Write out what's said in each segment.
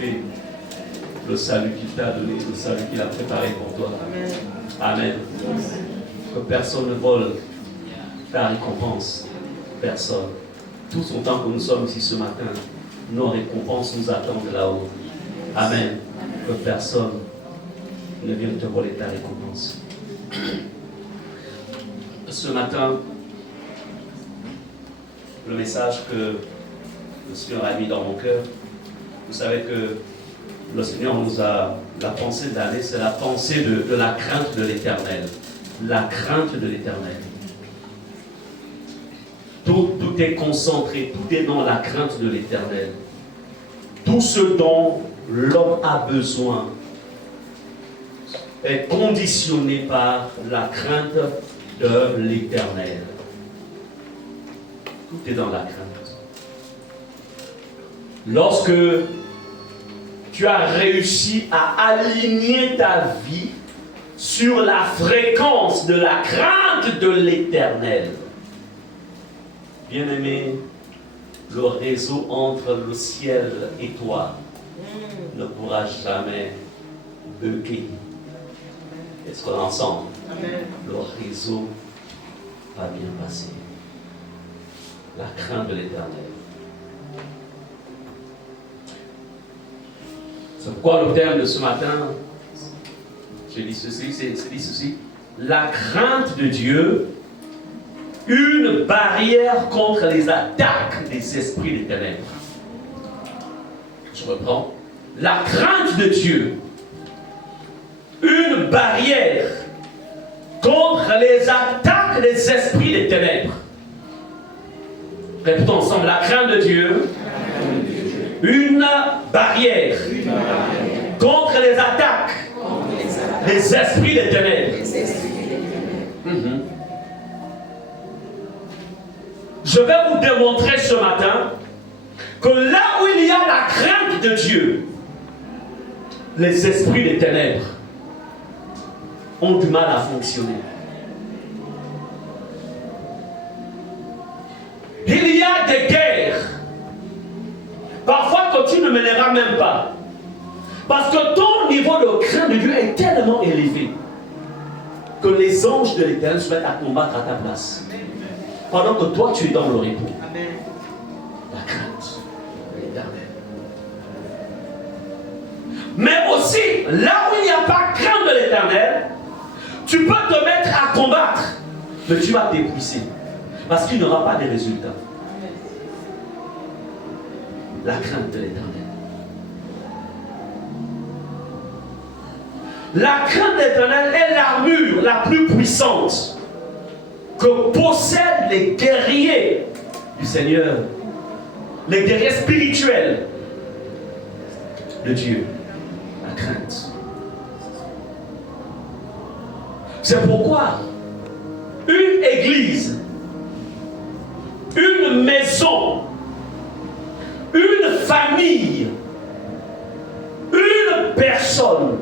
trouver le salut qu'il t'a donné, le salut qu'il a préparé pour toi. Amen. Que personne ne vole ta récompense. Personne. Tout autant que nous sommes ici ce matin, nos récompenses nous attendent là-haut. Amen. Que personne ne vienne te voler ta récompense. Ce matin, le message que le Seigneur a mis dans mon cœur, vous savez que le Seigneur nous a, la pensée de l'année, c'est la pensée de la crainte de l'Éternel. La crainte de l'Éternel. Tout est concentré, tout est dans la crainte de l'Éternel. Tout ce dont l'homme a besoin est conditionné par la crainte de l'Éternel. Tout est dans la crainte. Lorsque tu as réussi à aligner ta vie sur la fréquence de la crainte de l'Éternel, bien-aimé, le réseau entre le ciel et toi ne pourra jamais bugger. Est-ce qu'on est ensemble? Amen. Le réseau va bien passer. La crainte de l'Éternel. C'est pourquoi le terme de ce matin, je dis ceci, la crainte de Dieu, une barrière contre les attaques des esprits des ténèbres. Je reprends. La crainte de Dieu, une barrière contre les attaques des esprits des ténèbres. Répétons ensemble, la crainte de Dieu, une barrière contre les attaques des esprits des ténèbres. Je vais vous démontrer ce matin que là où il y a la crainte de Dieu, les esprits des ténèbres ont du mal à fonctionner. Il y a des guerres, parfois que tu ne mèneras même pas, parce que ton niveau de crainte de Dieu est tellement élevé que les anges de l'Éternel se mettent à combattre à ta place. Pendant que toi tu es dans le repos. Amen. La crainte de l'Éternel. Mais aussi, là où il n'y a pas crainte de l'Éternel, tu peux te mettre à combattre, mais tu vas t'épuiser. Parce qu'il n'y aura pas de résultats. La crainte de l'Éternel. La crainte de l'Éternel est l'armure la plus puissante que possèdent les guerriers du Seigneur, les guerriers spirituels de Dieu. La crainte. C'est pourquoi une église, une maison, une famille, une personne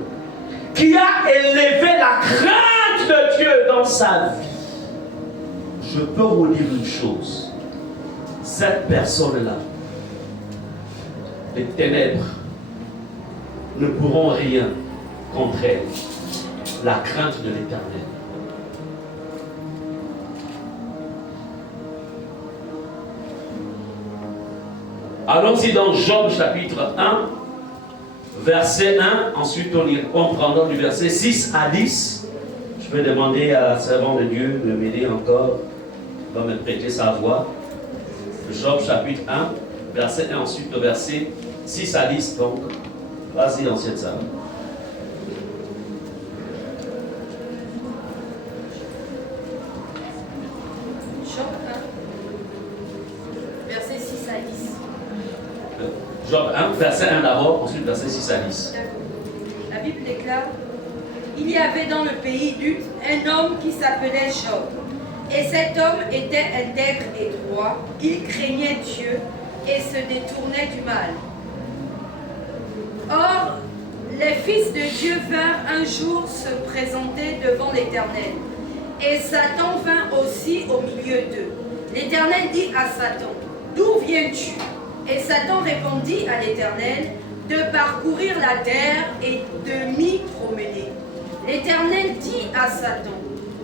qui a élevé la crainte de Dieu dans sa vie, je peux vous dire une chose, cette personne-là, les ténèbres ne pourront rien contre elle. La crainte de l'Éternel. Allons-y dans Job chapitre 1, verset 1. Ensuite, on prendra du verset 6 à 10. Je vais demander à la servante de Dieu de m'aider encore. Il va me prêter sa voix. Job chapitre 1, verset 1. Ensuite, le verset 6 à 10. Donc, vas-y, ancienne salle. Job 1, verset 1 d'abord, ensuite verset 6 à 10. La Bible déclare: il y avait dans le pays d'Uth un homme qui s'appelait Job. Et cet homme était intègre et droit, il craignait Dieu et se détournait du mal. Or, les fils de Dieu vinrent un jour se présenter devant l'Éternel. Et Satan vint aussi au milieu d'eux. L'Éternel dit à Satan: d'où viens-tu? Et Satan répondit à l'Éternel: de parcourir la terre et de m'y promener. L'Éternel dit à Satan,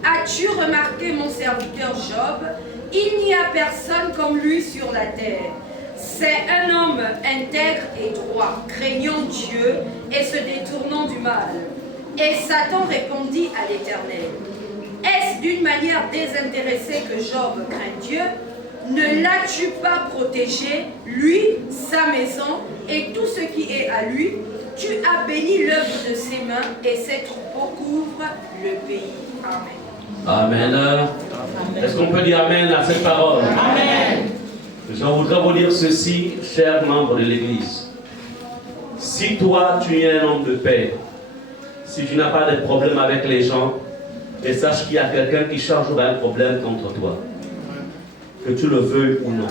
as-tu remarqué mon serviteur Job? Il n'y a personne comme lui sur la terre. C'est un homme intègre et droit, craignant Dieu et se détournant du mal. Et Satan répondit à l'Éternel, est-ce d'une manière désintéressée que Job craint Dieu? Ne l'as-tu pas protégé, lui, sa maison et tout ce qui est à lui? Tu as béni l'œuvre de ses mains et ses troupeaux couvrent le pays. Amen. Amen. Est-ce qu'on peut dire Amen à cette parole? Amen. Je voudrais vous dire ceci, chers membres de l'Église. Si toi, tu es un homme de paix, si tu n'as pas de problème avec les gens, et sache qu'il y a quelqu'un qui chargera un problème contre toi, que tu le veuilles ou non.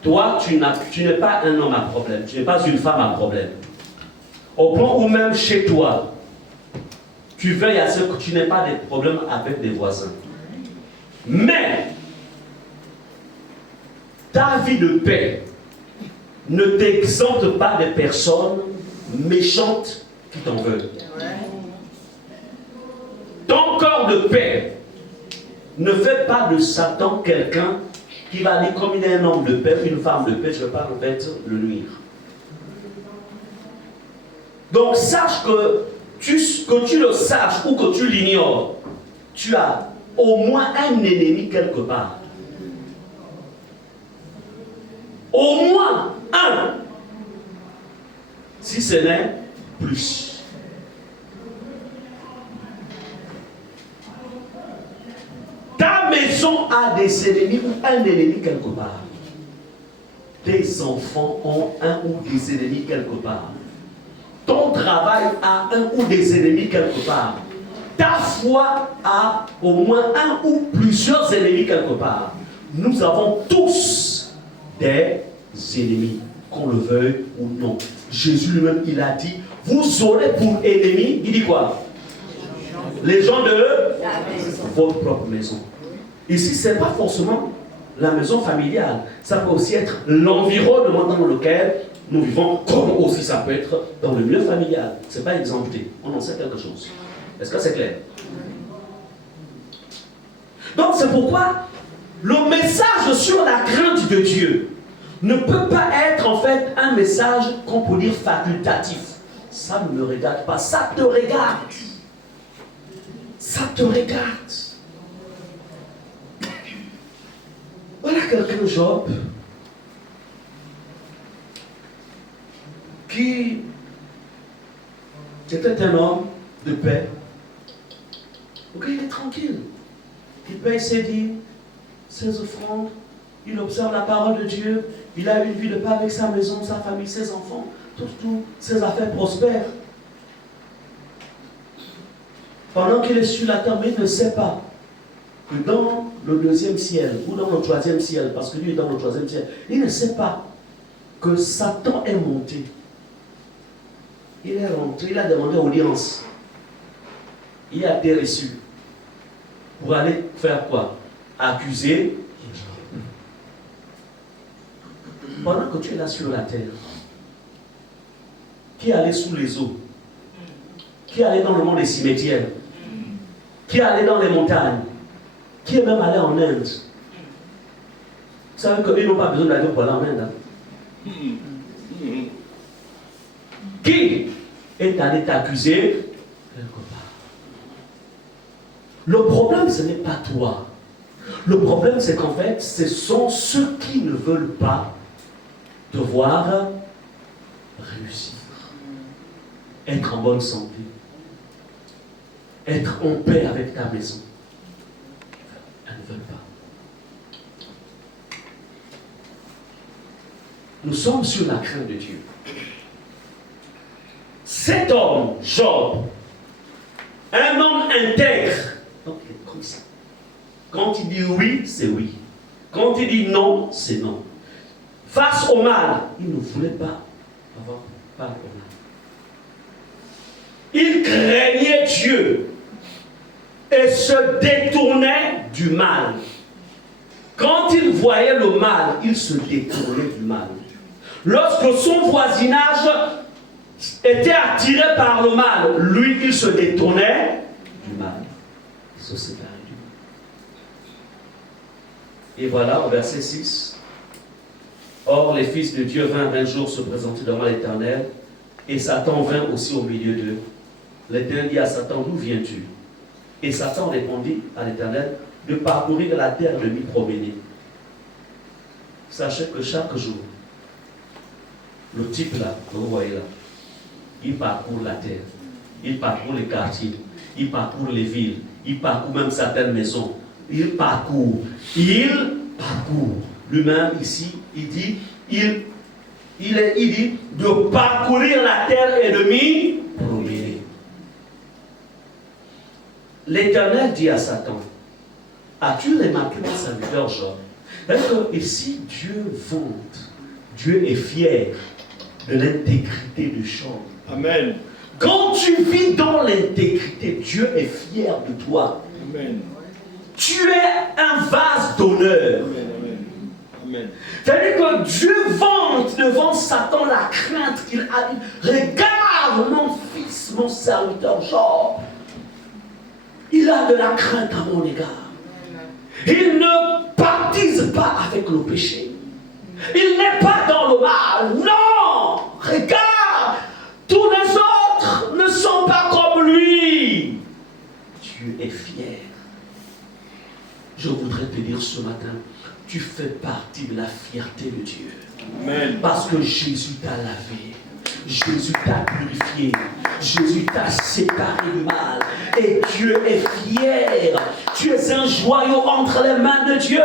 Toi, tu n'es pas un homme à problème, tu n'es pas une femme à problème. Au point où même chez toi, tu veilles à ce que tu n'aies pas de problème avec des voisins. Mais, ta vie de paix ne t'exempte pas des personnes méchantes qui t'en veulent. Ton corps de paix ne fait pas de Satan quelqu'un qui va dire comme il est un homme de paix, une femme de paix, je ne vais pas en fait le nuire. Donc sache que tu le saches ou que tu l'ignores, tu as au moins un ennemi quelque part. Au moins un. Si ce n'est plus. Ta maison a des ennemis ou un ennemi quelque part. Tes enfants ont un ou des ennemis quelque part. Ton travail a un ou des ennemis quelque part. Ta foi a au moins un ou plusieurs ennemis quelque part. Nous avons tous des ennemis, qu'on le veuille ou non. Jésus lui-même, il a dit, vous aurez pour ennemis, il dit quoi? Les gens de votre propre maison. Ici, ce n'est pas forcément la maison familiale. Ça peut aussi être l'environnement dans lequel nous vivons, comme aussi ça peut être dans le milieu familial. Ce n'est pas exempté. On en sait quelque chose. Est-ce que c'est clair? Donc, c'est pourquoi le message sur la crainte de Dieu ne peut pas être en fait un message qu'on peut dire facultatif. Ça ne me regarde pas. Ça te regarde. Ça te regarde. Voilà quelqu'un, Job, qui était un homme de paix. Ok, il est tranquille. Il paye ses dîmes, ses offrandes, il observe la parole de Dieu, il a une vie de paix avec sa maison, sa famille, ses enfants, tout, ses affaires prospèrent. Pendant qu'il est sur la terre, mais il ne sait pas que dans le deuxième ciel, ou dans le troisième ciel, parce que lui est dans le troisième ciel, il ne sait pas que Satan est monté. Il est rentré, il a demandé audience. Il a été reçu. Pour aller faire quoi? Accuser. Pendant que tu es là sur la terre, qui est allé sous les eaux? Qui est allé dans le monde des cimetières? Qui est allé dans les montagnes? Qui est même allé en Inde? Vous savez qu'ils n'ont pas besoin d'aller pour aller en Inde. Hein? Qui est allé t'accuser quelque part? Le problème, ce n'est pas toi. Le problème, c'est qu'en fait, ce sont ceux qui ne veulent pas te voir réussir. Être en bonne santé. Être en paix avec ta maison. Elles ne veulent pas. Nous sommes sur la crainte de Dieu. Cet homme, Job, un homme intègre, donc il est comme ça. Quand il dit oui, c'est oui. Quand il dit non, c'est non. Face au mal, il ne voulait pas avoir part au mal. Il craignait Dieu et se détournait du mal. Quand il voyait le mal, il se détournait du mal. Lorsque son voisinage était attiré par le mal, lui, il se détournait du mal. Il se séparait du mal. Et voilà, au verset 6. Or, les fils de Dieu vinrent un jour se présenter devant l'Éternel, et Satan vint aussi au milieu d'eux. L'Éternel dit à Satan, d'où viens-tu? Et Satan répondit à l'Éternel, de parcourir la terre de m'y promener. Sachez que chaque jour, le type là, que vous voyez là, il parcourt la terre, il parcourt les quartiers, il parcourt les villes, il parcourt même certaines maisons, il parcourt. Lui-même ici, il dit, il dit de parcourir la terre et de m'y promener. L'Éternel dit à Satan, as-tu remarqué mon serviteur Job? Est-ce que ici Dieu vante, Dieu est fier de l'intégrité de Job. Amen. Quand tu vis dans l'intégrité, Dieu est fier de toi. Amen. Tu es un vase d'honneur. Amen. Amen. C'est-à-dire que Dieu vante devant Satan la crainte qu'il a. Regarde mon fils, mon serviteur Job. Il a de la crainte à mon égard. Il ne partise pas avec le péché. Il n'est pas dans le mal. Non! Regarde! Tous les autres ne sont pas comme lui. Dieu est fier. Je voudrais te dire ce matin, tu fais partie de la fierté de Dieu. Amen. Parce que Jésus t'a lavé. Jésus t'a purifié. Jésus t'a séparé du mal. Et Dieu est fier. Tu es un joyau entre les mains de Dieu.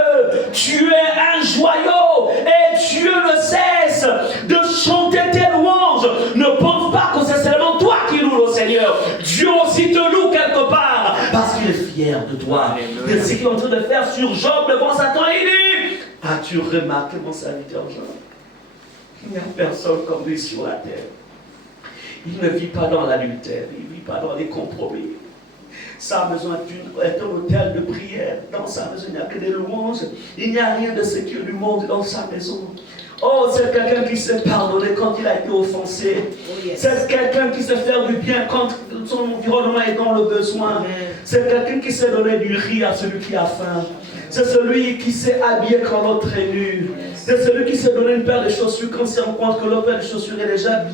Tu es un joyau. Et Dieu ne cesse de chanter tes louanges. Ne pense pas que c'est seulement toi qui loues le Seigneur. Dieu aussi te loue quelque part. Parce qu'il est fier de toi. Et ce qu'il est en train de faire sur Job devant Satan, il dit, as-tu remarqué mon serviteur Job? Il n'y a personne comme lui sur la terre. Il ne vit pas dans l'adultère, il ne vit pas dans les compromis. Sa maison est un hôtel de prière. Dans sa maison, il n'y a que des louanges. Il n'y a rien de ce qui est du monde dans sa maison. Oh, c'est quelqu'un qui sait pardonner quand il a été offensé. C'est quelqu'un qui sait faire du bien quand son environnement est dans le besoin. C'est quelqu'un qui sait donner du riz à celui qui a faim. C'est celui qui s'est habillé quand l'autre est nu. C'est celui qui s'est donné une paire de chaussures quand il se rend compte que l'autre paire de chaussures est déjà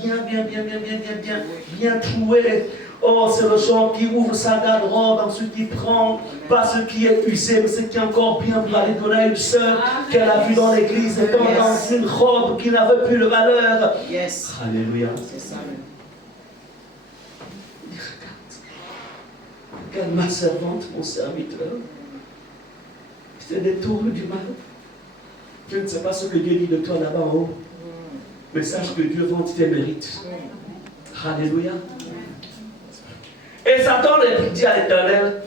bien trouée. Oh, c'est le genre qui ouvre sa garde-robe, ensuite il prend pas ce qui est usé, mais ce qui est encore bien pour aller donner à une sœur qu'elle a vue dans l'église, étant dans une robe qui n'avait plus de valeur. Yes. Alléluia. C'est ça. Regarde ma servante, mon serviteur. C'est des tours du mal. Je ne sais pas ce que Dieu dit de toi là-bas en haut. Mais sache que Dieu vante tes mérites. Alléluia. Et Satan dit à l'Éternel,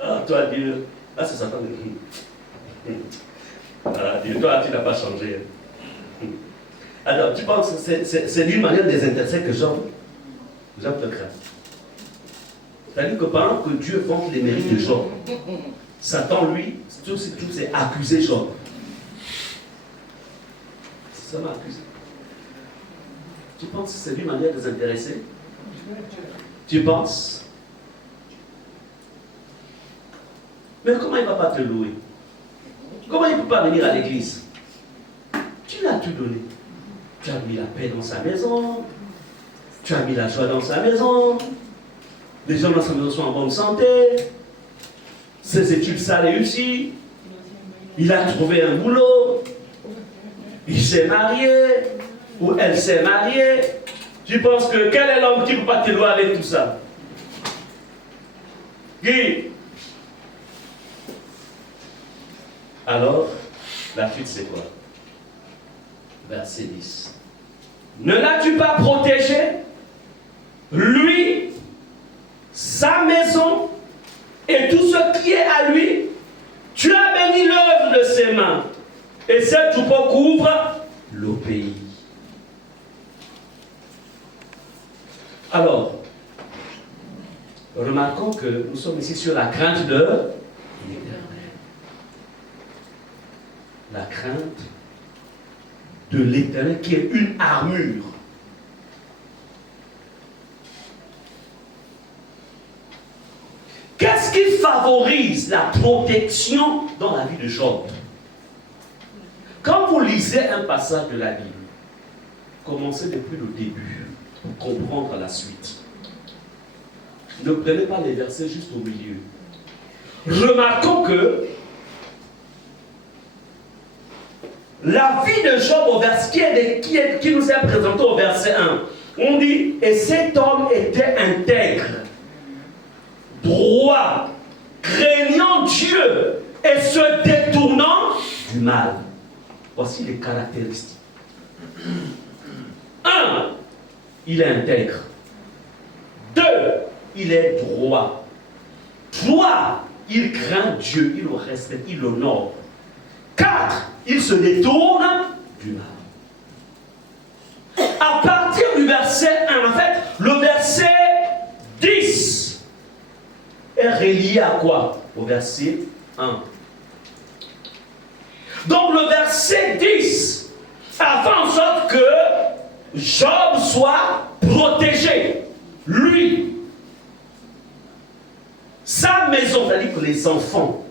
ah, toi Dieu, ah c'est Satan, ah, Dieu, toi tu n'as pas changé. Alors tu penses que c'est d'une manière désintéressée que Jean te craint. C'est-à-dire que pendant que Dieu vante les mérites de Job, Satan lui, tout c'est accuser Job. Ça m'a accusé. Tu penses que c'est d'une manière désintéressée? Tu penses? Mais comment il ne va pas te louer? Comment il ne peut pas venir à l'église? Tu lui as tout donné. Tu as mis la paix dans sa maison. Tu as mis la joie dans sa maison. Les gens dans sa maison sont en bonne santé. Ses études, ça a réussi. Il a trouvé un boulot. Il s'est marié. Ou elle s'est mariée. Tu penses que quel est l'homme qui ne peut pas te louer avec tout ça? Qui? Alors, la suite c'est quoi? Verset 10. Ne l'as-tu pas protégé? Lui, sa maison et tout ce qui est à lui. Tu as béni l'œuvre de ses mains. Et cette troupeau couvre le pays. Alors, remarquons que nous sommes ici sur la crainte de l'Éternel. La crainte de de l'Éternel qui est une armure. Qu'est-ce qui favorise la protection dans la vie de Job? Quand vous lisez un passage de la Bible, commencez depuis le début pour comprendre la suite. Ne prenez pas les versets juste au milieu. Remarquons que la vie de Job au verset qui nous est présentée au verset 1, on dit, et cet homme était intègre, droit, craignant Dieu et se détournant du mal. Voici les caractéristiques. 1. Il est intègre. 2. Il est droit. 3. Il craint Dieu, il le respecte, il l'honore. 4. Il se détourne du mal. À partir du verset 1, en fait, le verset 10 est relié à quoi? Au verset 1. Donc le verset 10 a fait en sorte que Job soit protégé. Lui, sa maison, c'est-à-dire que les enfants,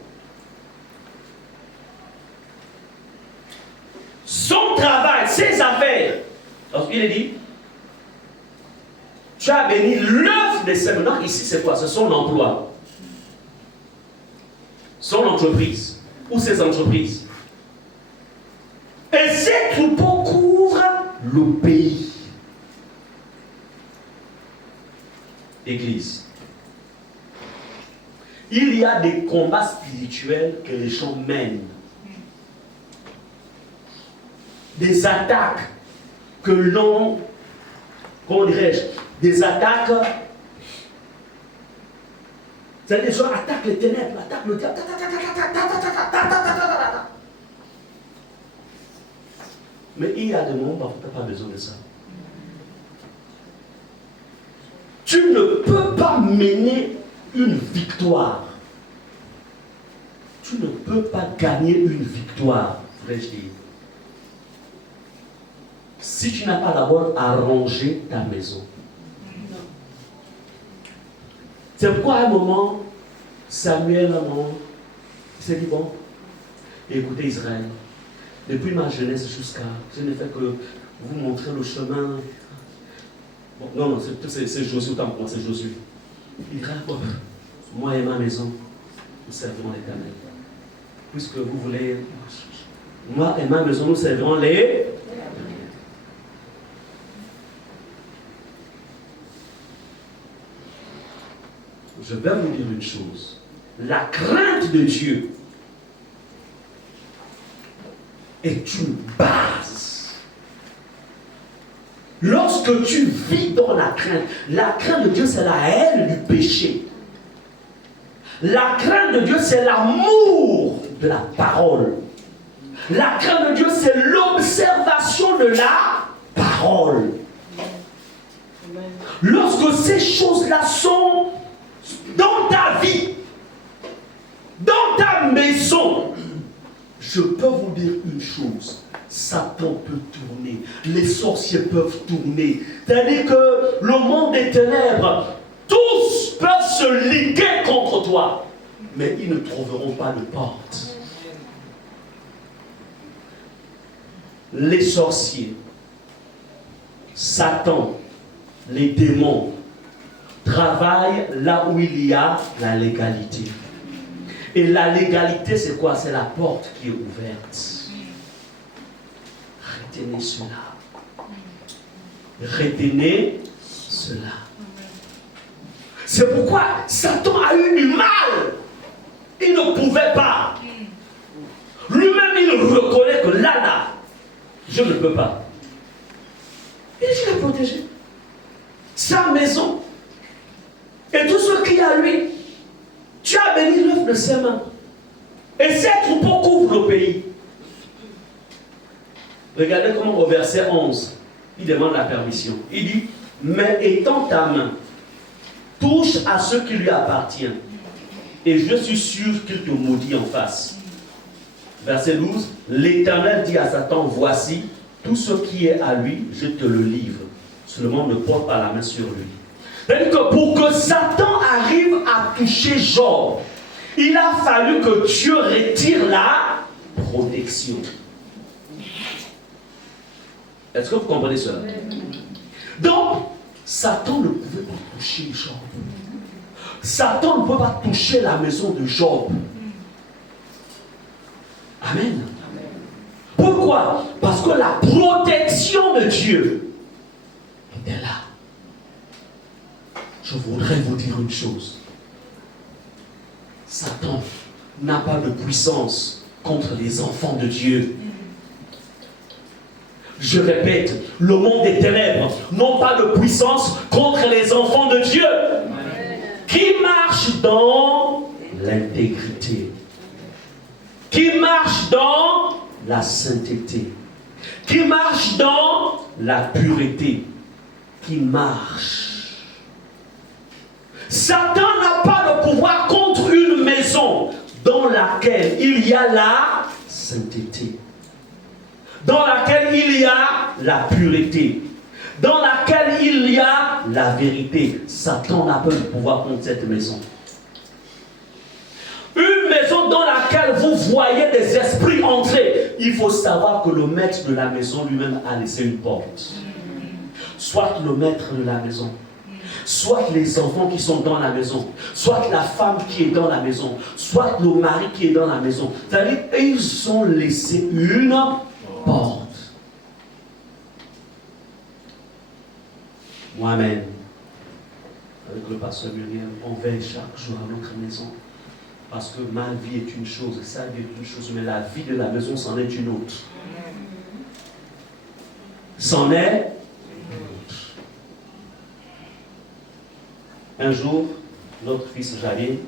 son travail, ses affaires. Lorsqu'il est dit, tu as béni l'œuvre de ses mains. Ici, c'est quoi? C'est son emploi. Son entreprise. Ou ses entreprises. Et ces troupeaux couvrent le pays. Église. Il y a des combats spirituels que les gens mènent. Des attaques que l'on, comment dirais-je, des attaques, c'est-à-dire les gens attaquent les ténèbres, attaquent le diable, mais il y a des moments parfois tu n'as pas besoin de ça. Tu ne peux pas mener une victoire. Tu ne peux pas gagner une victoire, voudrais-je dire. Si tu n'as pas d'abord arrangé ta maison. C'est pourquoi à un moment, Samuel, il s'est dit, bon, écoutez Israël, depuis ma jeunesse jusqu'à, je n'ai fait que vous montrer le chemin. Bon, non, c'est Josué, autant pour moi, c'est Josué. Il dit, bon, moi et ma maison, nous servirons l'Éternel. Puisque vous voulez, moi et ma maison, nous servirons les... Je vais vous dire une chose. La crainte de Dieu est une base. Lorsque tu vis dans la crainte de Dieu, c'est la haine du péché. La crainte de Dieu, c'est l'amour de la parole. La crainte de Dieu, c'est l'observation de la parole. Lorsque ces choses-là sont dans ta vie, dans ta maison, je peux vous dire une chose. Satan peut tourner, les sorciers peuvent tourner. C'est-à-dire que le monde des ténèbres, tous peuvent se liguer contre toi, mais ils ne trouveront pas de porte. Les sorciers, Satan, les démons, travaillent là où il y a la légalité. Et la légalité, c'est quoi? C'est la porte qui est ouverte. Retenez cela. Retenez cela. C'est pourquoi Satan a eu du mal. Il ne pouvait pas. Lui-même, il reconnaît que là, je ne peux pas. Et il l'a protégé. Sa maison. Et tout ce qu'il y a à lui. Tu as béni l'œuvre de ses mains. Et ces troupeaux couvrent le pays. Regardez comment au verset 11, il demande la permission. Il dit, mais étends ta main, touche à ce qui lui appartient. Et je suis sûr qu'il te maudit en face. Verset 12, l'Éternel dit à Satan, voici, tout ce qui est à lui, je te le livre. Seulement ne porte pas la main sur lui. C'est-à-dire que pour que Satan arrive à toucher Job, il a fallu que Dieu retire la protection. Est-ce que vous comprenez cela? Donc, Satan ne pouvait pas toucher Job. Satan ne peut pas toucher la maison de Job. Amen. Pourquoi? Parce que la protection de Dieu était là. Je voudrais vous dire une chose. Satan n'a pas de puissance contre les enfants de Dieu. Je répète, le monde des ténèbres n'a pas de puissance contre les enfants de Dieu qui marchent dans l'intégrité, qui marchent dans la sainteté, qui marchent dans la pureté, qui marchent. Satan n'a pas de pouvoir contre une maison dans laquelle il y a la sainteté, dans laquelle il y a la pureté, dans laquelle il y a la vérité. Satan n'a pas de pouvoir contre cette maison. Une maison dans laquelle vous voyez des esprits entrer, il faut savoir que le maître de la maison lui-même a laissé une porte. Soit le maître de la maison, soit les enfants qui sont dans la maison, soit la femme qui est dans la maison, soit le mari qui est dans la maison. C'est-à-dire, ils ont laissé une porte. Moi-même, avec le pasteur Muriel, on veille chaque jour à notre maison. Parce que ma vie est une chose, sa vie est une chose, mais la vie de la maison, c'en est une autre. C'en est une autre. Un jour, notre fils Jalil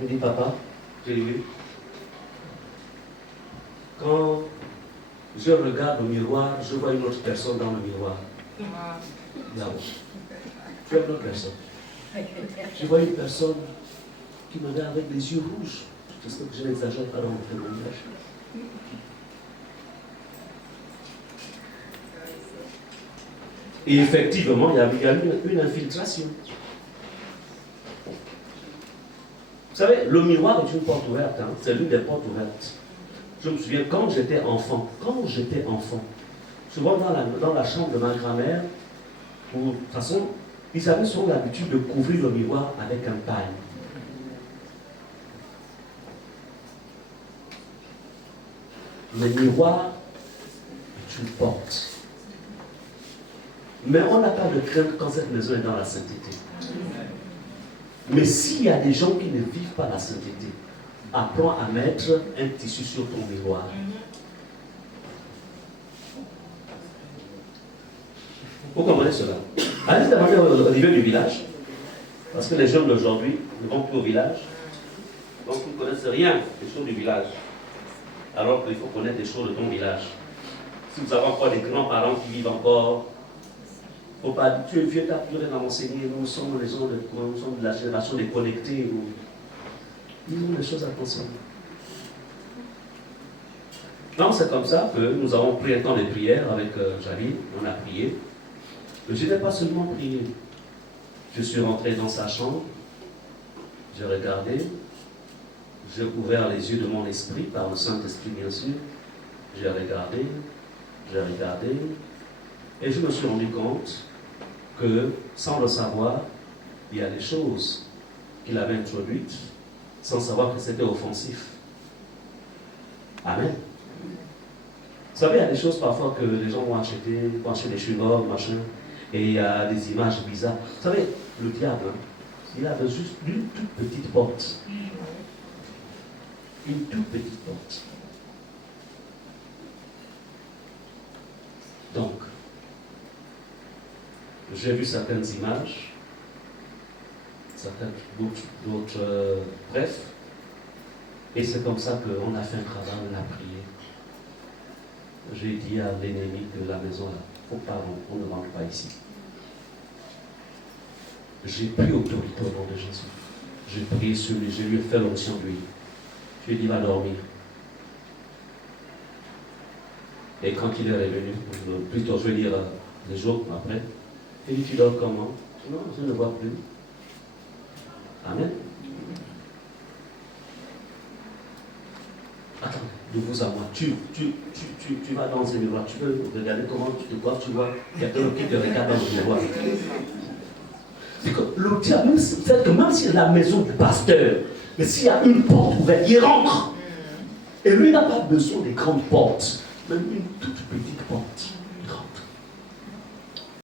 me dit, papa, j'ai lu, quand je regarde au miroir, je vois une autre personne dans le miroir. Là-haut. Je vois une autre personne. Je vois une personne qui me regarde avec des yeux rouges. J'espère que je n'exagère pas dans mon témoignage. Et effectivement, il y a eu une infiltration. Vous savez, le miroir est une porte ouverte. Hein? C'est l'une des portes ouvertes. Je me souviens, quand j'étais enfant, souvent dans la chambre de ma grand-mère, de toute façon, ils avaient souvent l'habitude de couvrir le miroir avec un paille. Le miroir est une porte. Mais on n'a pas de crainte quand cette maison est dans la sainteté. Mais s'il y a des gens qui ne vivent pas la sainteté, apprends à mettre un tissu sur ton miroir. Vous comprenez cela? Allez demander au niveau du village. Parce que les jeunes d'aujourd'hui ne vont plus au village. Donc ils ne connaissent rien des choses du village. Alors qu'il faut connaître des choses de ton village. Si vous avez encore des grands-parents qui vivent encore, il ne faut pas dire, tu es vieux, tu n'as plus rien à m'enseigner, nous sommes les gens nous sommes de la génération des connectés. Ils ont des choses à consommer. Non, c'est comme ça que nous avons pris un temps de prière avec Jalil, on a prié. Je n'ai pas seulement prié. Je suis rentré dans sa chambre, j'ai regardé, j'ai ouvert les yeux de mon esprit, par le Saint-Esprit bien sûr. J'ai regardé, et je me suis rendu compte que, sans le savoir, il y a des choses qu'il avait introduites, sans savoir que c'était offensif. Amen. Vous savez, il y a des choses parfois que les gens vont acheter des chewing-gums, machin, et il y a des images bizarres. Vous savez, le diable, hein, il avait juste une toute petite porte. Une toute petite porte. Donc, j'ai vu certaines images, d'autres, bref, et c'est comme ça qu'on a fait un travail, on a prié. J'ai dit à l'ennemi de la maison, il ne faut pas, on ne rentre pas ici. J'ai pris autorité au nom de Jésus. J'ai prié sur lui, je lui ai fait l'onction d'huile. Je lui ai dit, va dormir. Et quand il est revenu, plutôt je veux dire les jours après, il dit, tu dors comment? Non, je ne vois plus. Amen. Attends, de vous à moi, tu vas dans un miroir, tu peux regarder comment tu te vois, tu vois quelqu'un qui te regarde dans le miroir. C'est que le diable, même si c'est la maison du pasteur, mais s'il y a une porte ouverte, il rentre. Et lui n'a pas besoin des grandes portes, même une toute petite porte.